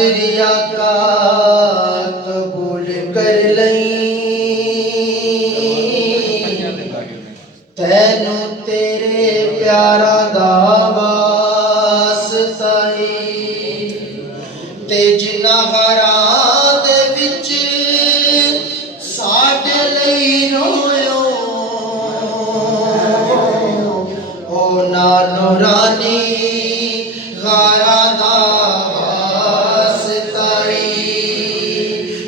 हाजरिया का कबूल कर लई तैनू तेरे प्यारा दा वास्ता ते जिन्ना हरां दे विच साडे लई रोयो ओ ना नूरानी गारा दा